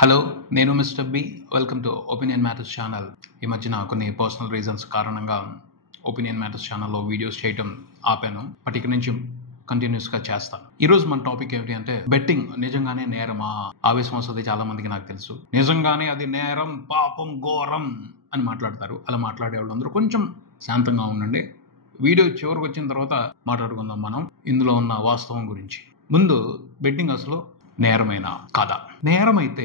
Hello, నేను mister B. Welcome to opinion matters channel. ఈ మధ్యన కొన్ని పర్సనల్ రీజన్స్ కారణంగా ఒపీనియన్ మ్యాటర్స్ ఛానల్లో వీడియోస్ చేయటం ఆపాను. బట్ ఇక నుంచి కంటిన్యూస్గా చేస్తాను. ఈరోజు మన టాపిక్ ఏమిటి అంటే బెట్టింగ్ నిజంగానే నేరమా? ఆవేశం వస్తుంది చాలా మందికి, నాకు తెలుసు. నిజంగానే అది నేరం, పాపం, ఘోరం అని మాట్లాడతారు. అలా మాట్లాడే వాళ్ళందరూ కొంచెం శాంతంగా ఉండండి. వీడియో చివరికి వచ్చిన తర్వాత మాట్లాడుకుందాం మనం ఇందులో ఉన్న వాస్తవం గురించి. ముందు బెట్టింగ్ అసలు నేరమైన కాదా? నేరం అయితే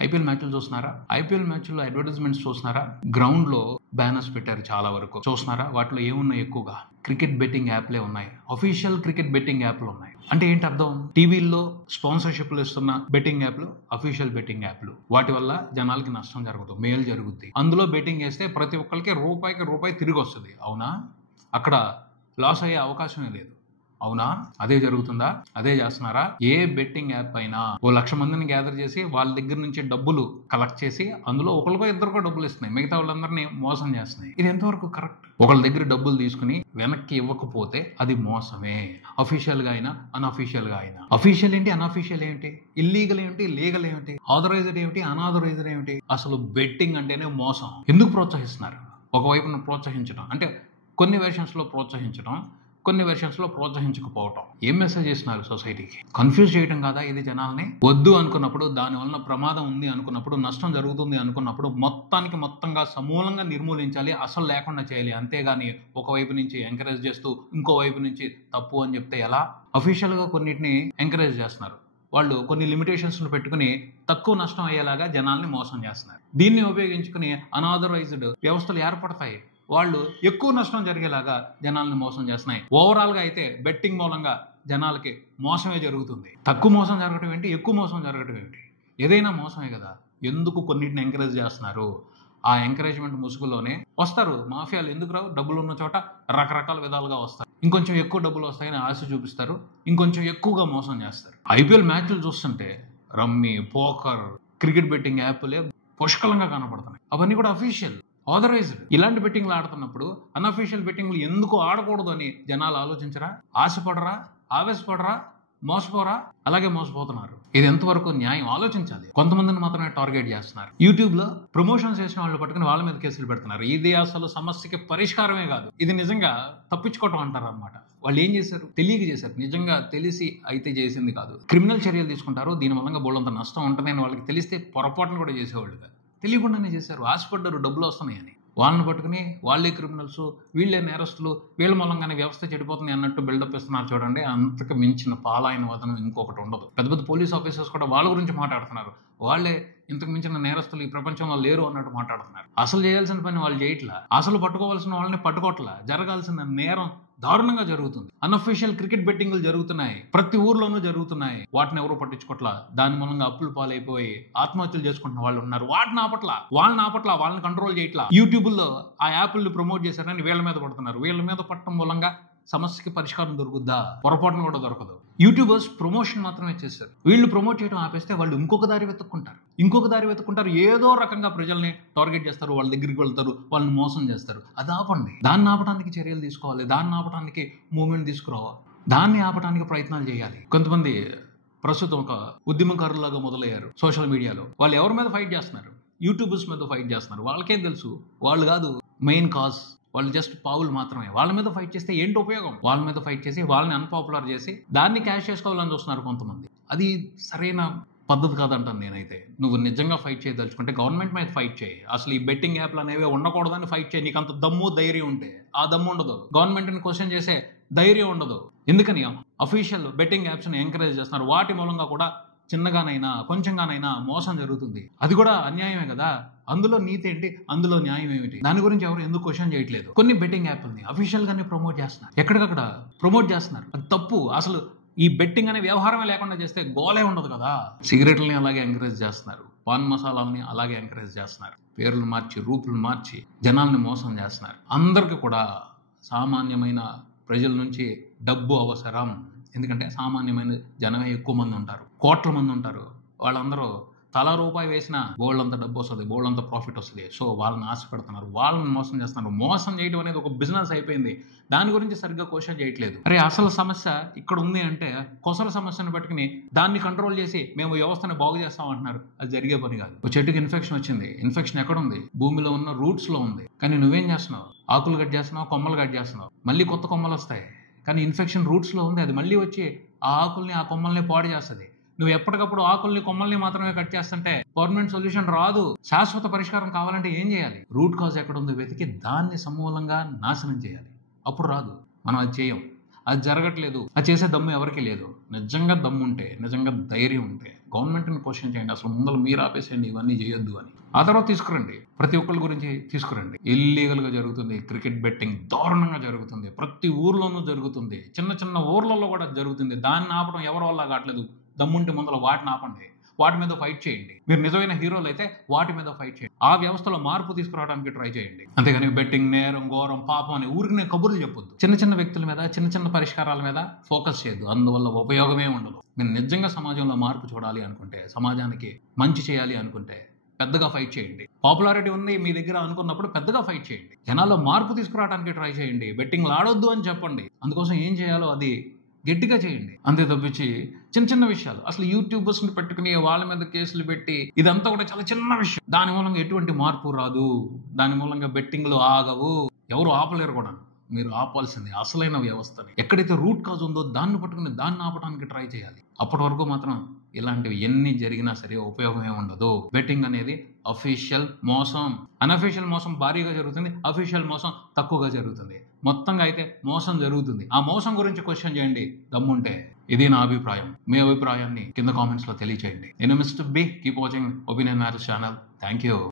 ఐపీఎల్ మ్యాచ్లు చూస్తున్నారా? ఐపీఎల్ మ్యాచ్లో అడ్వర్టైజ్మెంట్స్ చూస్తున్నారా? గ్రౌండ్ లో బ్యానర్స్ పెట్టారు, చాలా వరకు చూస్తున్నారా? వాటిలో ఏమున్నాయి? ఎక్కువగా క్రికెట్ బెట్టింగ్ యాప్లే ఉన్నాయి. అఫీషియల్ క్రికెట్ బెట్టింగ్ యాప్లు ఉన్నాయి. అంటే ఏంటి అర్థం? టీవీల్లో స్పాన్సర్షిప్లు ఇస్తున్న బెట్టింగ్ యాప్లు అఫీషియల్ బెట్టింగ్ యాప్లు. వాటి వల్ల జనాలకి నష్టం జరగదు, మేలు జరుగుద్ది. అందులో బెట్టింగ్ వేస్తే ప్రతి ఒక్కరికి రూపాయికి రూపాయి తిరిగి వస్తుంది. అవునా? అక్కడ లాస్ అయ్యే అవకాశమే లేదు. అవునా? అదే జరుగుతుందా? అదే చేస్తున్నారా? ఏ బెట్టింగ్ యాప్ అయినా 1,00,000 మందిని గ్యాదర్ చేసి వాళ్ళ దగ్గర నుంచి డబ్బులు కలెక్ట్ చేసి అందులో ఒకరికో ఇద్దరికో డబ్బులు ఇస్తున్నాయి, మిగతా వాళ్ళందరినీ మోసం చేస్తున్నాయి. ఇది ఎంతవరకు కరెక్ట్? ఒకళ్ళ దగ్గర డబ్బులు తీసుకుని వెనక్కి ఇవ్వకపోతే అది మోసమే. అఫీషియల్ గా అయినా అన్అఫీషియల్ గా అయినా. అఫీషియల్ ఏంటి, అన్అఫీషియల్ ఏంటి, ఇల్లీగల్ ఏమిటి, లీగల్ ఏమిటి, ఆథరైజ్డ్ ఏమిటి, అన్ఆథరైజ్డ్ ఏమిటి? అసలు బెట్టింగ్ అంటేనే మోసం. ఎందుకు ప్రోత్సహిస్తున్నారు? ఒకవైపున ప్రోత్సహించడం అంటే కొన్ని వెర్షన్స్ లో ప్రోత్సహించడం, కొన్ని వెర్షన్స్ లో ప్రోత్సహించకపోవటం. ఏం మెసేజ్ చేస్తున్నారు సొసైటీకి? కన్ఫ్యూజ్ చేయడం కాదా ఇది జనాల్ని? వద్దు అనుకున్నప్పుడు, దాని వలన ప్రమాదం ఉంది అనుకున్నప్పుడు, నష్టం జరుగుతుంది అనుకున్నప్పుడు మొత్తంగా సమూలంగా నిర్మూలించాలి, అసలు లేకుండా చేయాలి. అంతేగాని ఒకవైపు నుంచి ఎంకరేజ్ చేస్తూ ఇంకో వైపు నుంచి తప్పు అని చెప్తే ఎలా? అఫీషియల్ గా కొన్నిటిని ఎంకరేజ్ చేస్తున్నారు. వాళ్ళు కొన్ని లిమిటేషన్స్ పెట్టుకుని తక్కువ నష్టం అయ్యేలాగా జనాల్ని మోసం చేస్తున్నారు. దీన్ని ఉపయోగించుకుని అన్ఆథరైజ్డ్ వ్యవస్థలు ఏర్పడతాయి. వాళ్ళు ఎక్కువ నష్టం జరిగేలాగా జనాల్ని మోసం చేస్తున్నాయి. ఓవరాల్ గా అయితే బెట్టింగ్ మూలంగా జనాలకి మోసమే జరుగుతుంది. తక్కువ మోసం జరగడం ఏంటి, ఎక్కువ మోసం జరగడం ఏంటి? ఏదైనా మోసమే కదా. ఎందుకు కొన్నిటిని ఎంకరేజ్ చేస్తున్నారు? ఆ ఎంకరేజ్మెంట్ ముసుగులోనే వస్తారు మాఫియాలు. ఎందుకు రావు? డబ్బులు ఉన్న చోట రకరకాల విధాలుగా వస్తారు. ఇంకొంచెం ఎక్కువ డబ్బులు వస్తాయని ఆశ చూపిస్తారు, ఇంకొంచెం ఎక్కువగా మోసం చేస్తారు. ఐపీఎల్ మ్యాచ్లు చూస్తుంటే రమ్మీ, పోకర్, క్రికెట్ బెట్టింగ్ యాప్లే పుష్కలంగా కనపడుతున్నాయి. అవన్నీ కూడా అఫీషియల్, ఆథరైజ్డ్. ఇలాంటి బెట్టింగ్లు ఆడుతున్నప్పుడు అన్అఫీషియల్ బెట్టింగ్లు ఎందుకు ఆడకూడదు అని జనాలు ఆలోచించరా? ఆశపడరా? ఆవేశపడరా? మోసపోరా? అలాగే మోసపోతున్నారు. ఇది ఎంతవరకు న్యాయం? ఆలోచించాలి. కొంతమందిని మాత్రమే టార్గెట్ చేస్తున్నారు. యూట్యూబ్ లో ప్రమోషన్స్ చేసిన వాళ్ళు పట్టుకుని వాళ్ళ మీద కేసులు పెడుతున్నారు. ఇది అసలు సమస్యకి పరిష్కారమే కాదు. ఇది నిజంగా తప్పించుకోవటం అంటారు అన్నమాట. వాళ్ళు ఏం చేశారు? తెలియక చేశారు. నిజంగా తెలిసి అయితే చేసింది కాదు. క్రిమినల్ చర్యలు తీసుకుంటారు. దీని వల్ల బోళ్ళంత నష్టం ఉంటుందని వాళ్ళకి తెలిస్తే పొరపాటును కూడా చేసేవాళ్ళు కాదు. తెలియకుండానే చేశారు. ఆశపడ్డారు డబ్బులు వస్తున్నాయని. వాళ్ళని పట్టుకుని వాళ్ళే క్రిమినల్స్, వీళ్ళే నేరస్తులు, వీళ్ళ మూలంగానే వ్యవస్థ చెడిపోతుంది అన్నట్టు బిల్డప్ ఇస్తున్నారు. చూడండి, అంతకు మించిన పాలాయన వదనం ఇంకొకటి ఉండదు. పెద్ద పెద్ద పోలీస్ ఆఫీసర్స్ కూడా వాళ్ళ గురించి మాట్లాడుతున్నారు. వాళ్ళే ఇంతకు మించిన నేరస్తులు ఈ ప్రపంచంలో లేరు అన్నట్టు మాట్లాడుతున్నారు. అసలు చేయాల్సిన పని వాళ్ళు చేయట్లా. అసలు పట్టుకోవాల్సిన వాళ్ళని పట్టుకోవట్లా. జరగాల్సిన నేరం దారుణంగా జరుగుతుంది. అన్అఫీషియల్ క్రికెట్ బెట్టింగ్లు జరుగుతున్నాయి, ప్రతి ఊర్లోనూ జరుగుతున్నాయి. వాటిని ఎవరు పట్టించుకోవట్లా. దాని మూలంగా అప్పులు పాలైపోయి ఆత్మహత్యలు చేసుకుంటున్న వాళ్ళు ఉన్నారు. వాళ్ళని ఆపట్లా, వాళ్ళని కంట్రోల్ చేయట్లా. యూట్యూబ్ లో ఆ యాప్లు ప్రమోట్ చేశారని వీళ్ళ మీద పడుతున్నారు. వీళ్ళ మీద పట్టడం మూలంగా సమస్యకి పరిష్కారం దొరుకుద్దా? పొరపాటును కూడా దొరకదు. యూట్యూబర్స్ ప్రమోషన్ మాత్రమే చేస్తారు. వీళ్ళు ప్రమోట్ చేయడం ఆపేస్తే వాళ్ళు ఇంకొక దారి వెతుక్కుంటారు. ఏదో రకంగా ప్రజల్ని టార్గెట్ చేస్తారు, వాళ్ళ దగ్గరికి వెళ్తారు, వాళ్ళని మోసం చేస్తారు. అది ఆపండి. దాన్ని ఆపడానికి చర్యలు తీసుకోవాలి. దాన్ని ఆపడానికి మూవ్మెంట్ తీసుకురావాలి. దాన్ని ఆపడానికి ప్రయత్నాలు చేయాలి. కొంతమంది ప్రస్తుతం ఒక ఉద్యమకారులాగా మొదలయ్యారు సోషల్ మీడియాలో. వాళ్ళు ఎవరి మీద ఫైట్ చేస్తున్నారు? యూట్యూబర్స్ మీద ఫైట్ చేస్తున్నారు. వాళ్ళకేం తెలుసు? వాళ్ళు కాదు మెయిన్ కాజ్. వాళ్ళు జస్ట్ పావులు మాత్రమే. వాళ్ళ మీద ఫైట్ చేస్తే ఏంటి ఉపయోగం? వాళ్ళ మీద ఫైట్ చేసి వాళ్ళని అన్పాపులర్ చేసి దాన్ని క్యాష్ చేసుకోవాలని చూస్తున్నారు కొంతమంది. అది సరైన పద్ధతి కాదంటాను నేనైతే. నువ్వు నిజంగా ఫైట్ చేయదలుచుకుంటే గవర్నమెంట్ మీద ఫైట్ చేయి. అసలు ఈ బెట్టింగ్ యాప్లు అనేవి ఉండకూడదని ఫైట్ చేయి. నీకు అంత దమ్ము ధైర్యం ఉంటే. ఆ దమ్ము ఉండదు. గవర్నమెంట్ని క్వశ్చన్ చేసే ధైర్యం ఉండదు. ఎందుకని? అఫీషియల్ బెట్టింగ్ యాప్స్ని ఎంకరేజ్ చేస్తున్నారు. వాటి మూలంగా కూడా చిన్నగానైనా కొంచెంగానైనా మోసం జరుగుతుంది. అది కూడా అన్యాయమే కదా. అందులో నీతి ఏంటి? అందులో న్యాయం ఏమిటి? దాని గురించి ఎవరు ఎందుకు క్వశ్చన్ చేయట్లేదు? కొన్ని బెట్టింగ్ యాప్లని అఫీషియల్ గానే ప్రమోట్ చేస్తున్నారు. ఎక్కడికక్కడ ప్రమోట్ చేస్తున్నారు. అది తప్పు. అసలు ఈ బెట్టింగ్ అనే వ్యవహారమే లేకుండా చేస్తే గోలే ఉండదు కదా. సిగరెట్లని అలాగే ఎంకరేజ్ చేస్తున్నారు. పాన్ మసాలాలని అలాగే ఎంకరేజ్ చేస్తున్నారు. పేర్లు మార్చి, రూపులు మార్చి జనాల్ని మోసం చేస్తున్నారు. అందరికీ కూడా సామాన్యమైన ప్రజల నుంచి డబ్బు అవసరం. ఎందుకంటే సామాన్యమైన జనమే ఎక్కువ మంది ఉంటారు, కోట్ల మంది ఉంటారు. వాళ్ళందరూ తలా రూపాయి వేసినా బోల్డంత డబ్బు వస్తుంది, బోల్డంత ప్రాఫిట్ వస్తుంది. సో వాళ్ళని ఆశ పెడుతున్నారు, వాళ్ళని మోసం చేస్తున్నారు. మోసం చేయడం అనేది ఒక బిజినెస్ అయిపోయింది. దాని గురించి సరిగ్గా క్వశ్చన్ చేయట్లేదు. అరే అసలు సమస్య ఇక్కడ ఉంది అంటే కొసల సమస్యను పట్టుకుని దాన్ని కంట్రోల్ చేసి మేము వ్యవస్థను బాగు చేస్తాం అంటున్నారు. అది జరిగే పని కాదు. ఒక చెట్టుకి ఇన్ఫెక్షన్ వచ్చింది. ఇన్ఫెక్షన్ ఎక్కడ ఉంది? భూమిలో ఉన్న రూట్స్ లో ఉంది. కానీ నువ్వేం చేస్తున్నావు? ఆకులు కట్ చేస్తున్నావు, కొమ్మలు కట్ చేస్తున్నావు, మళ్ళీ కొత్త కొమ్మలు వస్తాయి. కానీ ఇన్ఫెక్షన్ రూట్స్ లో ఉంది. అది మళ్ళీ వచ్చి ఆ ఆకుల్ని ఆ కొమ్మల్ని పాడు చేస్తుంది. నువ్వు ఎప్పటికప్పుడు ఆకుల్ని కొమ్మల్ని మాత్రమే కట్ చేస్తుంటే పర్మనెంట్ సొల్యూషన్ రాదు. శాశ్వత పరిష్కారం కావాలంటే ఏం చేయాలి? రూట్ కాజ్ ఎక్కడ ఉందో వెతికి దాన్ని సమూలంగా నాశనం చేయాలి. అప్పుడు రాదు. మనం అది చేయం. అది జరగట్లేదు. అది చేసే దమ్ము ఎవరికి లేదు. నిజంగా దమ్ము ఉంటే, నిజంగా ధైర్యం ఉంటే గవర్నమెంట్ని క్వశ్చన్ చేయండి. అసలు ముందర మీరు ఆపేసేయండి ఇవన్నీ చేయొద్దు అని. ఆ తర్వాత తీసుకురండి, ప్రతి ఒక్కరి గురించి తీసుకురండి. ఇల్లీగల్గా జరుగుతుంది క్రికెట్ బెట్టింగ్, దారుణంగా జరుగుతుంది. ప్రతి ఊర్లోనూ జరుగుతుంది. చిన్న చిన్న ఊర్లలో కూడా జరుగుతుంది. దాన్ని ఆపడం ఎవరి వల్ల కావట్లేదు. దమ్ముంటే ముందర వాటిని ఆపండి. వాటి మీద ఫైట్ చేయండి. మీరు నిజమైన హీరోలు అయితే వాటి మీద ఫైట్ చేయండి. ఆ వ్యవస్థలో మార్పు తీసుకురావడానికి ట్రై చేయండి. అంతేగాని బెట్టింగ్, నేరం, ఘోరం, పాపం అని ఊరికి కబుర్లు చెప్పొద్దు. చిన్న చిన్న వ్యక్తుల మీద, చిన్న చిన్న పరిష్కారాల మీద ఫోకస్ చేయొద్దు. అందువల్ల ఉపయోగమే ఉండదు. మీరు నిజంగా సమాజంలో మార్పు చూడాలి అనుకుంటే, సమాజానికి మంచి చేయాలి అనుకుంటే పెద్దగా ఫైట్ చేయండి. పాపులారిటీ ఉంది మీ దగ్గర అనుకున్నప్పుడు పెద్దగా ఫైట్ చేయండి. జనాల్లో మార్పు తీసుకురావడానికి ట్రై చేయండి. బెట్టింగ్లు ఆడొద్దు అని చెప్పండి. అందుకోసం ఏం చేయాలో అది గట్టిగా చేయండి. అంతే తప్పించి చిన్న చిన్న విషయాలు, అసలు యూట్యూబర్స్ని పెట్టుకుని వాళ్ళ మీద కేసులు పెట్టి ఇదంతా కూడా చాలా చిన్న విషయం. దాని మూలంగా ఎటువంటి మార్పు రాదు. దాని మూలంగా బెట్టింగ్లు ఆగవు. ఎవరు ఆపలేరు కూడా. మీరు ఆపాల్సింది అసలైన వ్యవస్థని. ఎక్కడైతే రూట్ కాజ్ ఉందో దాన్ని పట్టుకుని దాన్ని ఆపడానికి ట్రై చేయాలి. అప్పటి వరకు మాత్రం ఇలాంటివి ఎన్ని జరిగినా సరే ఉపయోగమే ఉండదు. బెట్టింగ్ అనేది అఫీషియల్ మోసం. అన్అఫీషియల్ మోసం భారీగా జరుగుతుంది, అఫీషియల్ మోసం తక్కువగా జరుగుతుంది. మొత్తంగా అయితే మోసం జరుగుతుంది. ఆ మోసం గురించి క్వశ్చన్ చేయండి దమ్ముంటే. ఇది నా అభిప్రాయం. మీ అభిప్రాయాన్ని కింద కామెంట్స్ లో తెలియచేయండి. నేను mister B. Keep watching opinion matters channel. Thank you.